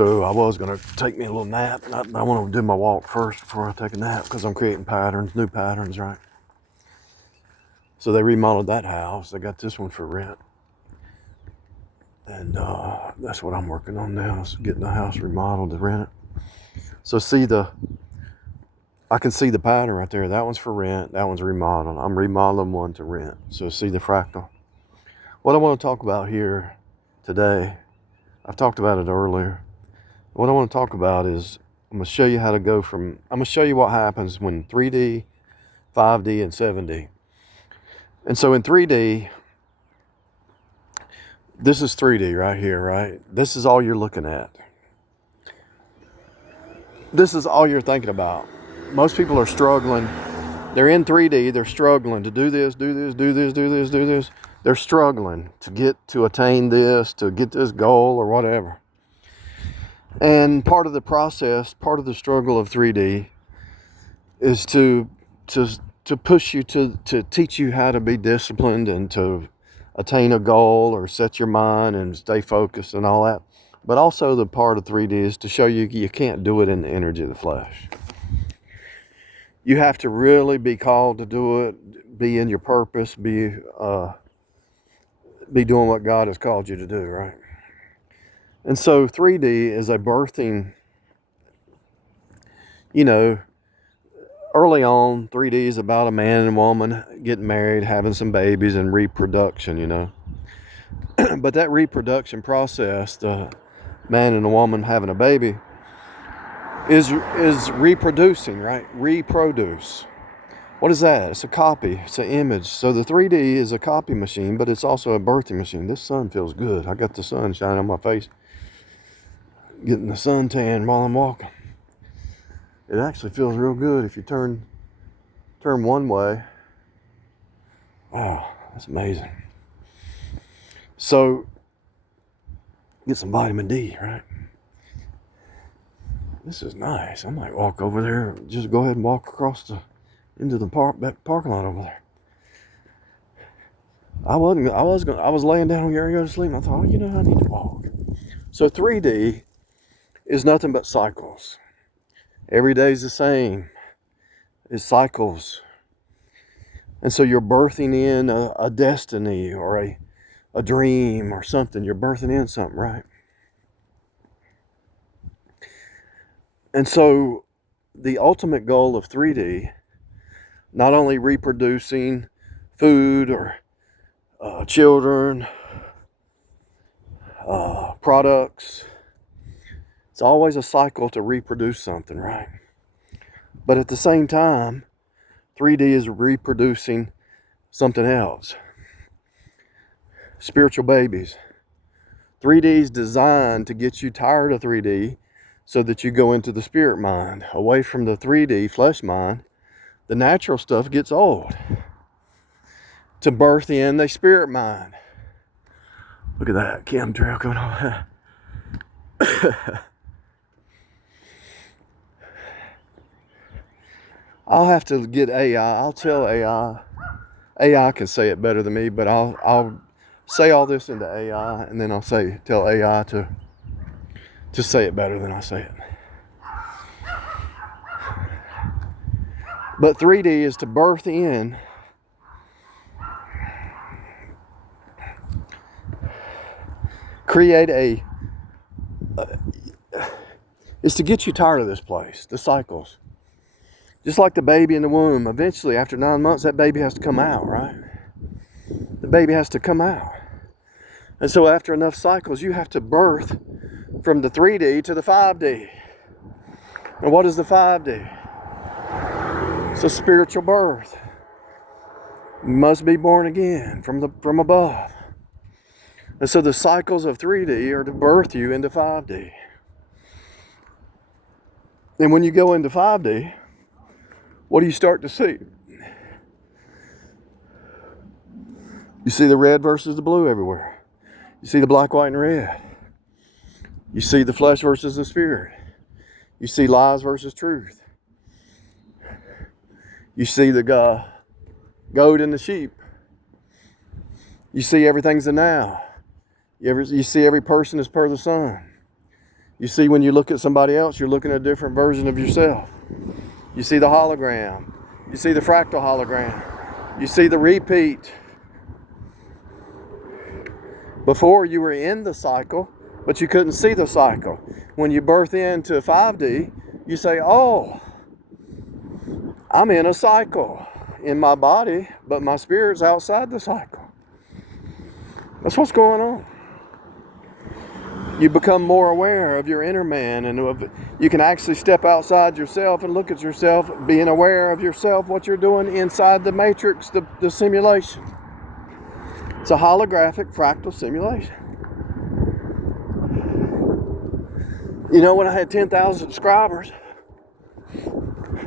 So I was going to take me a little nap. I want to do my walk first before I take a nap because I'm creating patterns, new patterns, right? So they remodeled that house. They got this one for rent. And that's what I'm working on now, is getting the house remodeled to rent it. So I can see the pattern right there. That one's for rent. That one's remodeled. I'm remodeling one to rent. So see the fractal. What I want to talk about here today, I've talked about it earlier. What I want to talk about is I'm going to show you how to go from, I'm going to show you what happens when 3D, 5D, and 7D. And so in 3D, this is 3D right here, right? This is all you're looking at. This is all you're thinking about. Most people are struggling. They're in 3D. They're struggling to do this, do this, do this, do this, do this. They're struggling to attain this, to get this goal or whatever. And part of the process, part of the struggle of 3D is to push you to teach you how to be disciplined and to attain a goal or set your mind and stay focused and all that. But also the part of 3D is to show you you can't do it in the energy of the flesh. You have to really be called to do it, be in your purpose, be doing what God has called you to do, right? And so 3D is a birthing, early on, 3D is about a man and woman getting married, having some babies, and reproduction, But that reproduction process, the man and the woman having a baby, is reproducing, right? Reproduce. What is that? It's a copy. It's an image. So the 3D is a copy machine, but it's also a birthing machine. This sun feels good. I got the sun shining on my face. Getting the suntan while I'm walking. It actually feels real good if you turn one way. Wow, that's amazing. So, get some vitamin D, right? This is nice. I might walk over there. Just go ahead and walk across into the parking lot over there. I was laying down here to go to sleep. And I thought, I need to walk. So 3D is nothing but cycles. Every day is the same. It's cycles. And so you're birthing in a destiny or a dream or something. You're birthing in something, right? And so the ultimate goal of 3D, not only reproducing food or children, products, it's always a cycle to reproduce something, right? But at the same time, 3D is reproducing something else. Spiritual babies. 3D is designed to get you tired of 3D so that you go into the spirit mind. Away from the 3D flesh mind, the natural stuff gets old. To birth in the spirit mind. Look at that chemtrail coming on. I'll have to get AI. I'll tell AI. AI can say it better than me, but I'll say all this into AI, and then I'll tell AI to say it better than I say it. But 3D is to birth in create is to get you tired of this place, the cycles. Just like the baby in the womb, eventually after 9 months, that baby has to come out, right? The baby has to come out. And so after enough cycles, you have to birth from the 3D to the 5D. And what is the 5D? It's a spiritual birth. You must be born again from above. And so the cycles of 3D are to birth you into 5D. And when you go into 5D, what do you start to see? You see the red versus the blue everywhere. You see the black, white, and red. You see the flesh versus the spirit. You see lies versus truth. You see the goat and the sheep. You see everything's a now. You see every person as per the sun. You see, when you look at somebody else, you're looking at a different version of yourself. You see the hologram. You see the fractal hologram. You see the repeat. Before, you were in the cycle, but you couldn't see the cycle. When you birth into 5D, you say, oh, I'm in a cycle in my body, but my spirit's outside the cycle. That's what's going on. You become more aware of your inner man, and you can actually step outside yourself and look at yourself, being aware of yourself, what you're doing inside the matrix, the simulation. It's a holographic fractal simulation. You know, when I had 10,000 subscribers,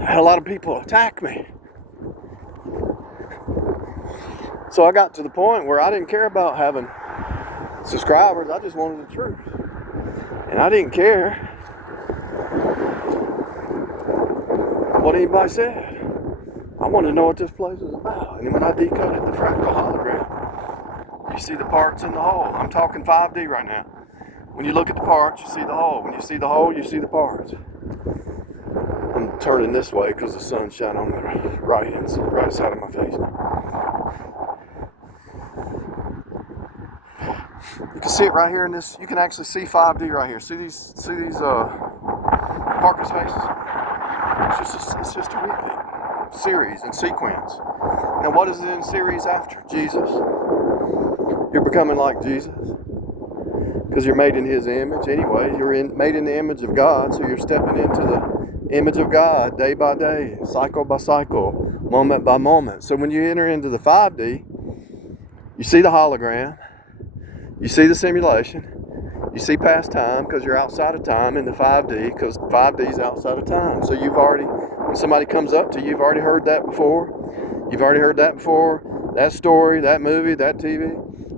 I had a lot of people attack me. So I got to the point where I didn't care about having subscribers. I just wanted the truth. And I didn't care what anybody said. I wanted to know what this place was about. And when I decoded the fractal hologram, you see the parts in the whole. I'm talking 5D right now. When you look at the parts, you see the whole. When you see the whole, you see the parts. I'm turning this way because the sun's shining on the right side of my face now. You can see it right here in this. You can actually see 5D right here. See these parking spaces? It's just a repeat series and sequence. Now, what is it in series after? Jesus. You're becoming like Jesus because you're made in His image. Anyway, made in the image of God, so you're stepping into the image of God day by day, cycle by cycle, moment by moment. So when you enter into the 5D, you see the hologram. You see the simulation. You see past time because you're outside of time in the 5D, because 5D is outside of time. So when somebody comes up to you, you've already heard that before. You've already heard that before. That story, that movie, that TV.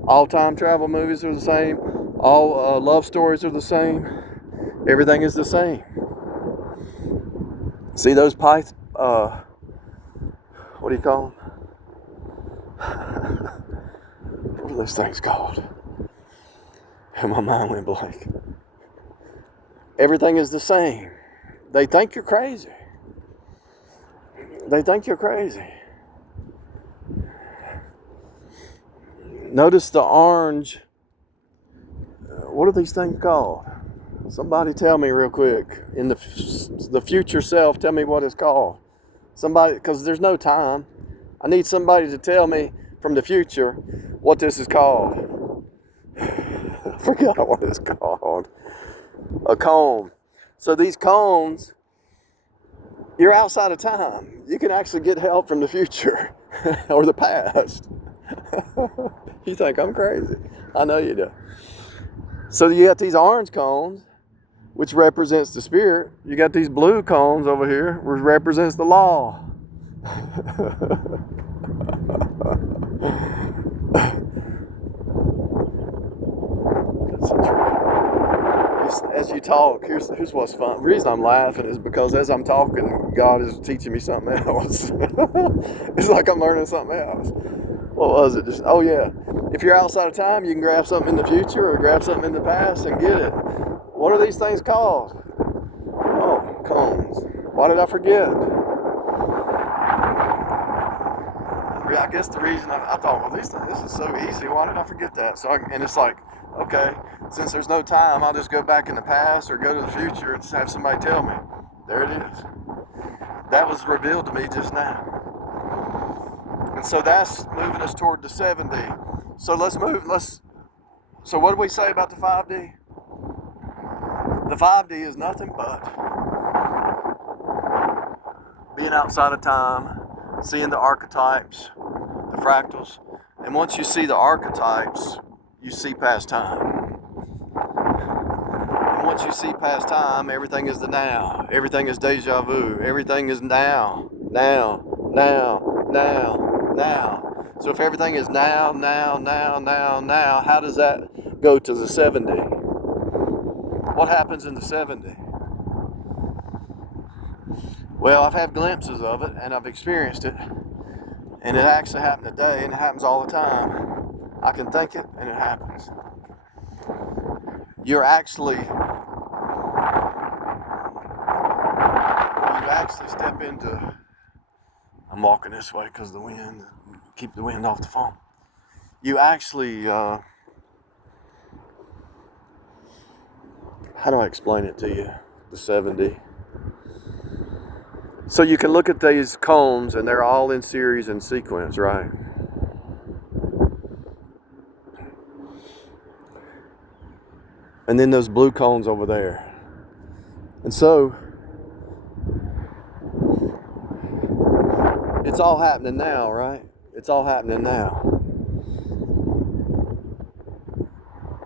All time travel movies are the same. All love stories are the same. Everything is the same. See those what do you call them? What are those things called? And my mind went blank. Everything is the same. They think you're crazy. They think you're crazy. Notice the orange. What are these things called? Somebody tell me real quick. In the future self, tell me what it's called. Somebody, because there's no time. I need somebody to tell me from the future what this is called. I forgot what it's called. A cone. So these cones, you're outside of time. You can actually get help from the future or the past. You think I'm crazy. I know you do. So you got these orange cones, which represents the spirit. You got these blue cones over here, which represents the law. As you talk, here's what's fun. The reason I'm laughing is because as I'm talking, God is teaching me something else. It's like I'm learning something else. What was it? Oh yeah. If you're outside of time, you can grab something in the future or grab something in the past and get it. What are these things called? Oh, cones. Why did I forget? I guess the reason I thought, well, this is so easy. Why did I forget that? And it's like, okay, since there's no time, I'll just go back in the past or go to the future and just have somebody tell me. There it is. That was revealed to me just now. And so that's moving us toward the 7D. So so what do we say about the 5D? The 5D is nothing but being outside of time, seeing the archetypes, the fractals. And once you see the archetypes, you see past time. And once you see past time, everything is the now. Everything is deja vu. Everything is now. So if everything is now, how does that go to the 7D? What happens in the 7D? Well, I've had glimpses of it and I've experienced it. And it actually happened today, and it happens all the time. I can think it and it happens. You're actually actually step into, I'm walking this way because of the wind, keep the wind off the phone. You actually, how do I explain it to you? The 70. So you can look at these cones and they're all in series and sequence, right? And then those blue cones over there. And so it's all happening now, right? It's all happening now.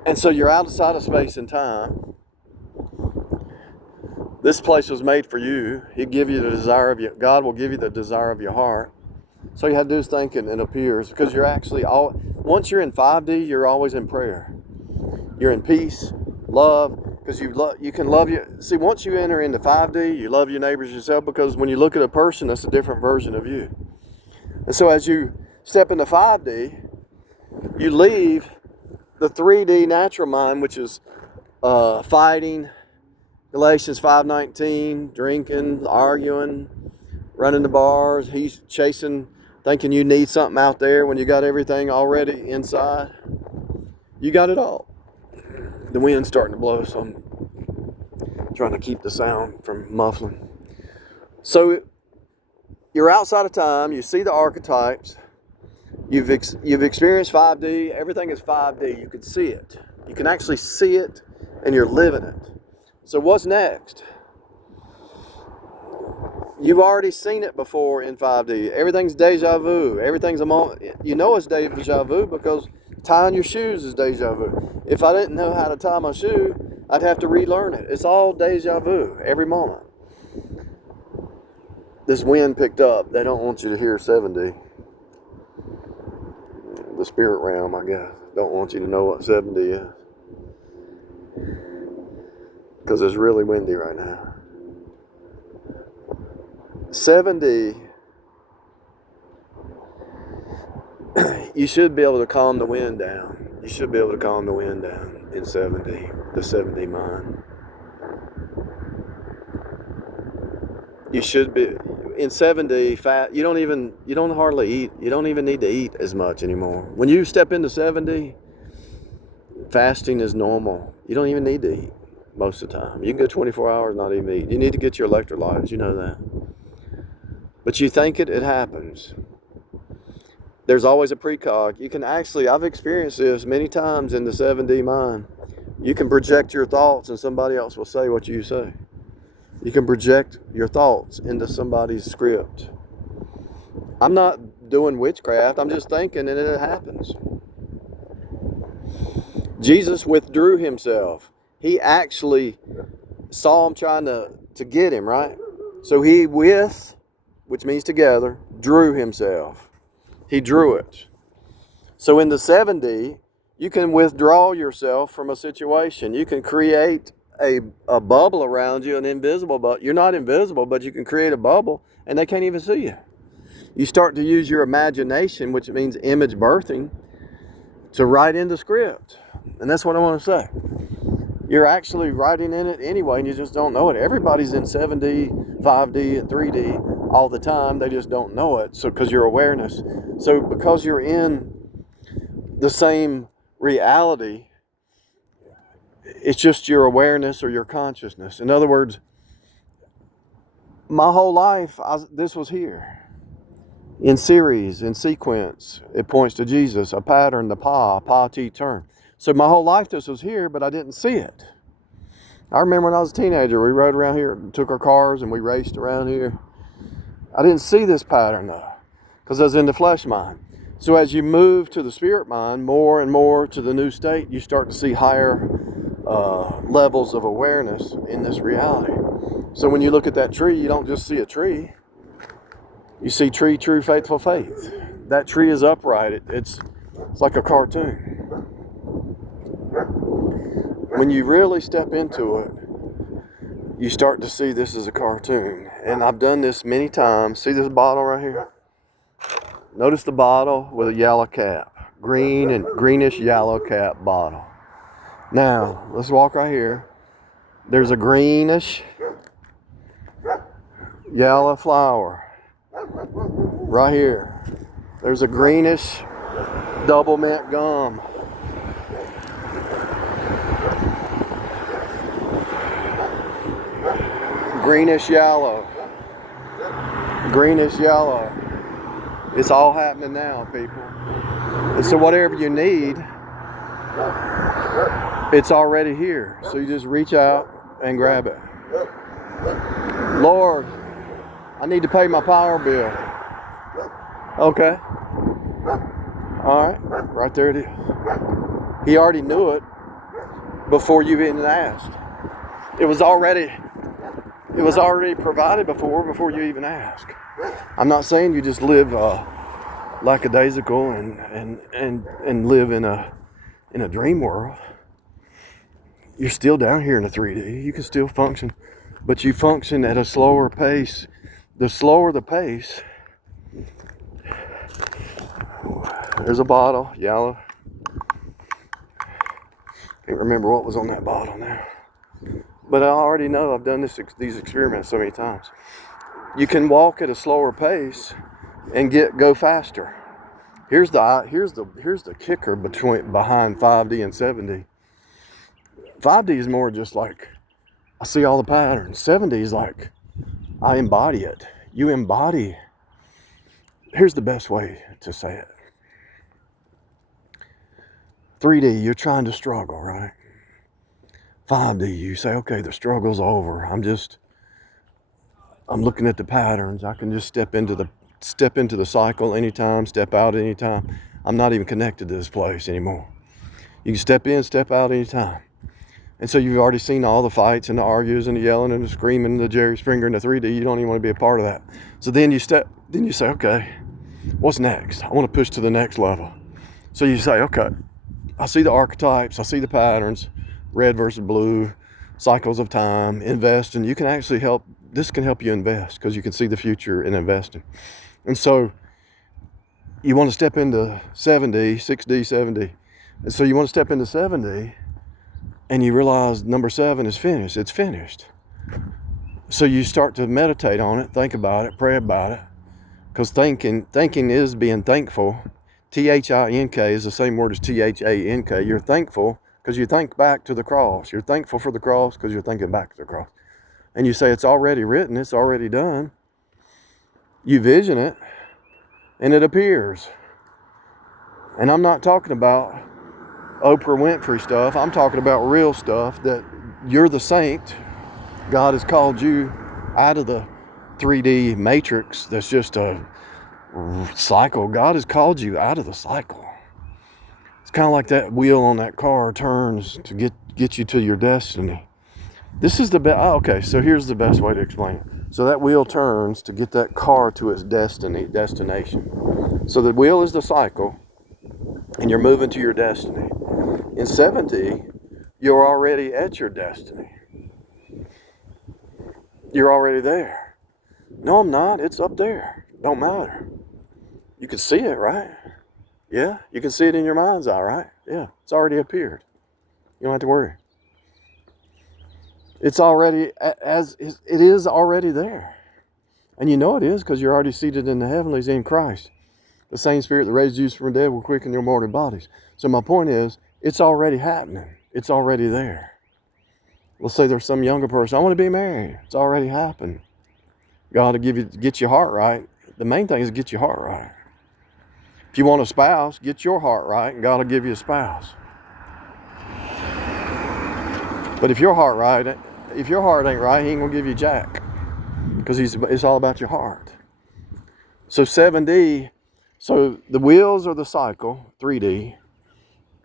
And so you're outside of space and time. This place was made for you. He'd give you the desire of your, God will give you the desire of your heart. So you have to do is think and it appears, because you're actually once you're in 5D, you're always in prayer. You're in peace, love, because you can love you. See, once you enter into 5D, you love your neighbors yourself, because when you look at a person, that's a different version of you. And so as you step into 5D, you leave the 3D natural mind, which is fighting, Galatians 5:19, drinking, arguing, running the bars. He's chasing, thinking you need something out there when you got everything already inside. You got it all. The wind's starting to blow, so I'm trying to keep the sound from muffling. So you're outside of time. You see the archetypes. You've experienced 5D. Everything is 5D. You can see it. You can actually see it, and you're living it. So what's next? You've already seen it before in 5D. Everything's deja vu. Everything's a moment. You know it's deja vu because tying your shoes is deja vu. If I didn't know how to tie my shoe, I'd have to relearn it. It's all deja vu every moment. This wind picked up. They don't want you to hear 70. The spirit realm, I guess, don't want you to know what 70 is. Because it's really windy right now. 70, you should be able to calm the wind down. You should be able to calm the wind down in 70, the 70 mind. You should be, in 70, fat, you don't hardly eat. You don't even need to eat as much anymore. When you step into 70, fasting is normal. You don't even need to eat most of the time. You can go 24 hours not even eat. You need to get your electrolytes, you know that. But you think it happens. There's always a precog. You can actually, I've experienced this many times in the 7D mind. You can project your thoughts and somebody else will say what you say. You can project your thoughts into somebody's script. I'm not doing witchcraft. I'm just thinking and it happens. Jesus withdrew himself. He actually saw him trying to get him, right? So he which means together, drew himself. He drew it. So in the 7D, you can withdraw yourself from a situation. You can create a bubble around you, an invisible bubble. You're not invisible, but you can create a bubble and they can't even see you. You start to use your imagination, which means image birthing, to write in the script. And that's what I want to say. You're actually writing in it anyway, and you just don't know it. Everybody's in 7D, 5D, and 3D all the time. They just don't know it. So, because your awareness. So, because you're in the same reality, it's just your awareness or your consciousness. In other words, my whole life, this was here. In series, in sequence, it points to Jesus, a pattern, the pa-ti term. So my whole life this was here, but I didn't see it. I remember when I was a teenager, we rode around here, took our cars, and we raced around here. I didn't see this pattern, though, because I was in the flesh mind. So as you move to the spirit mind, more and more to the new state, you start to see higher levels of awareness in this reality. So when you look at that tree, you don't just see a tree. You see tree, true, faithful faith. That tree is upright. It's like a cartoon. When you really step into it, you start to see this as a cartoon. And I've done this many times. See this bottle right here? Notice the bottle with a yellow cap. Green and greenish yellow cap bottle. Now, let's walk right here. There's a greenish yellow flower. Right here. There's a greenish double mint gum. Greenish yellow. Greenish yellow. It's all happening now, people. And so whatever you need, it's already here. So you just reach out and grab it. Lord, I need to pay my power bill. Okay. All right. Right there it is. He already knew it before you even asked. It was already provided before you even ask. I'm not saying you just live lackadaisical and live in a dream world. You're still down here in a 3D. You can still function, but you function at a slower pace. The slower the pace, there's a bottle, yellow. Can't remember what was on that bottle now. But I already know, I've done these experiments so many times. You can walk at a slower pace and go faster. Here's the kicker behind 5D and 7D. 5D is more just like I see all the patterns. 7D is like I embody it. You embody. Here's the best way to say it. 3D, you're trying to struggle, right? 5D, you say, okay, the struggle's over. I'm looking at the patterns. I can just step into the cycle anytime, step out anytime. I'm not even connected to this place anymore. You can step in, step out anytime. And so you've already seen all the fights and the argues and the yelling and the screaming and the Jerry Springer and the 3D. You don't even want to be a part of that. So then you say, okay, what's next? I want to push to the next level. So you say, okay, I see the archetypes, I see the patterns, red versus blue, cycles of time, invest, and you can actually this can help you invest because you can see the future in investing. And so you want to step into 7D, 6D, 7D. And so you want to step into 7D and you realize number 7 is finished. It's finished. So you start to meditate on it, think about it, pray about it. Because thinking is being thankful. THINK is the same word as THANK. You're thankful because you think back to the cross. You're thankful for the cross because you're thinking back to the cross. And you say, it's already written, it's already done. You vision it, and it appears. And I'm not talking about Oprah Winfrey stuff. I'm talking about real stuff, that you're the saint. God has called you out of the 3D matrix that's just a cycle. God has called you out of the cycle. It's kind of like that wheel on that car turns to get you to your destiny. This is the best. Okay, so here's the best way to explain it. So that wheel turns to get that car to its destination. So the wheel is the cycle, and you're moving to your destiny. In 7D, you're already at your destiny. You're already there. No, I'm not. It's up there. Don't matter. You can see it, right? Yeah, you can see it in your mind's eye, right? Yeah, it's already appeared. You don't have to worry. It's already, it is already there. And you know it is because you're already seated in the heavenlies in Christ. The same Spirit that raised Jesus from the dead will quicken your mortal bodies. So my point is, it's already happening. It's already there. Let's say there's some younger person, I want to be married. It's already happened. God will get your heart right. The main thing is get your heart right. If you want a spouse, get your heart right, and God will give you a spouse. But if your heart ain't right, He ain't gonna give you jack, because it's all about your heart. So 7D, so the wheels are the cycle. 3D,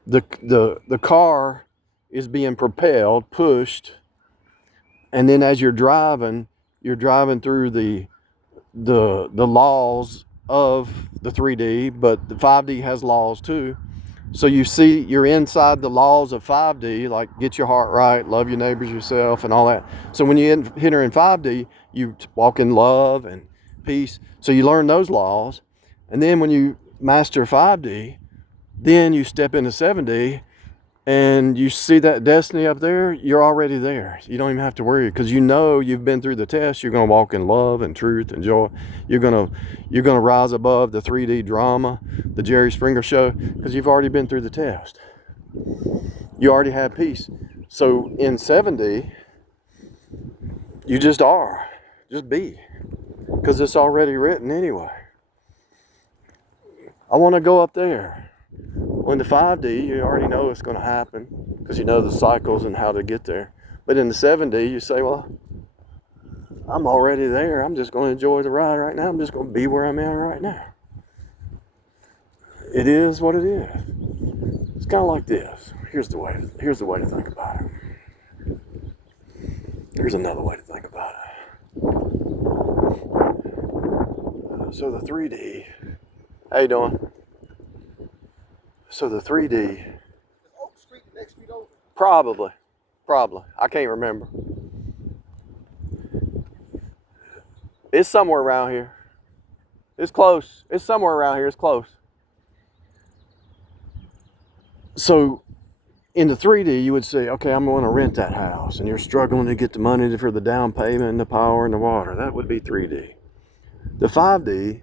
the car is being propelled, pushed, and then as you're driving through the laws of the 3D, but the 5D has laws too. So you're inside the laws of 5D, like get your heart right, love your neighbors, yourself, and all that. So when you enter in 5D, you walk in love and peace. So you learn those laws. And then when you master 5D, then you step into 7D and you see that destiny up there, you're already there. You don't even have to worry, because you know you've been through the test. You're going to walk in love and truth and joy. You're going to rise above the 3D drama, the Jerry Springer show, because you've already been through the test. You already have peace. So in 7D, you just are. Just be. Because it's already written anyway. I want to go up there. Well, in the 5D, you already know it's going to happen, because you know the cycles and how to get there. But in the 7D, you say, well, I'm already there. I'm just going to enjoy the ride right now. I'm just going to be where I'm at right now. It is what it is. It's kind of like this. Here's the way to think about it. Here's another way to think about it. So the 3D, how you doing? So the 3D, probably, I can't remember. It's somewhere around here. It's close. It's somewhere around here. It's close. So in the 3D, you would say, okay, I'm going to rent that house, and you're struggling to get the money for the down payment and the power and the water. That would be 3D. The 5D,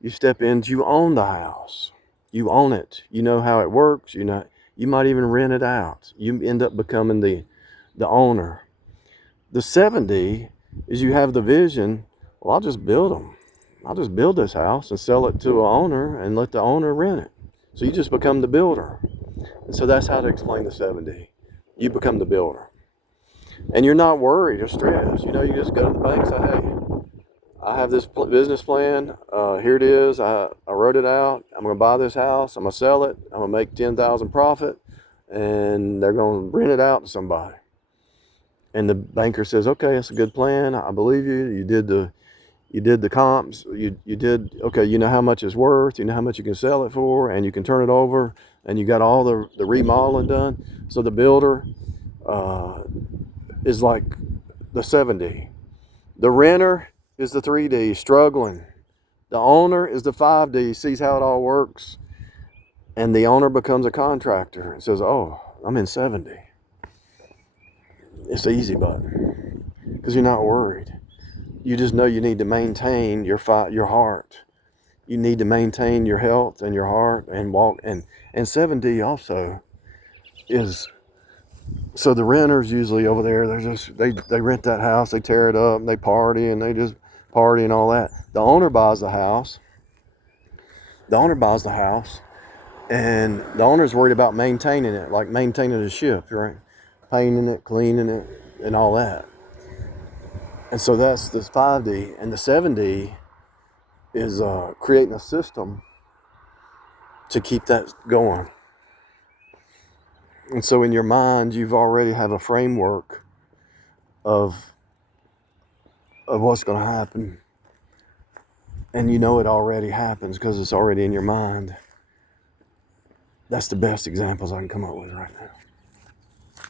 you step into, you own the house. You own it. You know how it works. You might even rent it out. You end up becoming the owner. The 7D is you have the vision. Well, I'll just build them. I'll just build this house and sell it to an owner and let the owner rent it. So you just become the builder. And so that's how to explain the 7D. You become the builder. And you're not worried or stressed. You just go to the bank and say, hey, I have this business plan. Here it is. I wrote it out. I'm going to buy this house. I'm going to sell it. I'm going to make $10,000 profit, and they're going to rent it out to somebody. And the banker says, okay, it's a good plan. I believe you. You did the comps. You did, okay, you know how much it's worth. You know how much you can sell it for, and you can turn it over, and you got all the remodeling done. So the builder is like the 7D. The renter is the 3D, struggling. The owner is the 5D, sees how it all works. And the owner becomes a contractor and says, oh, I'm in 7D. It's the easy button, because you're not worried. You just know you need to maintain your heart. You need to maintain your health and your heart and walk. And 7D also is, so the renters usually over there, they rent that house, they tear it up, and they party, and they just party and all that. The owner buys the house. And the owner's worried about maintaining it, like maintaining a ship, right? Painting it, cleaning it, and all that. And so that's this 5D. And the 7D is creating a system to keep that going. And so in your mind, you've already have a framework of what's going to happen. And you know it already happens because it's already in your mind. That's the best examples I can come up with right now.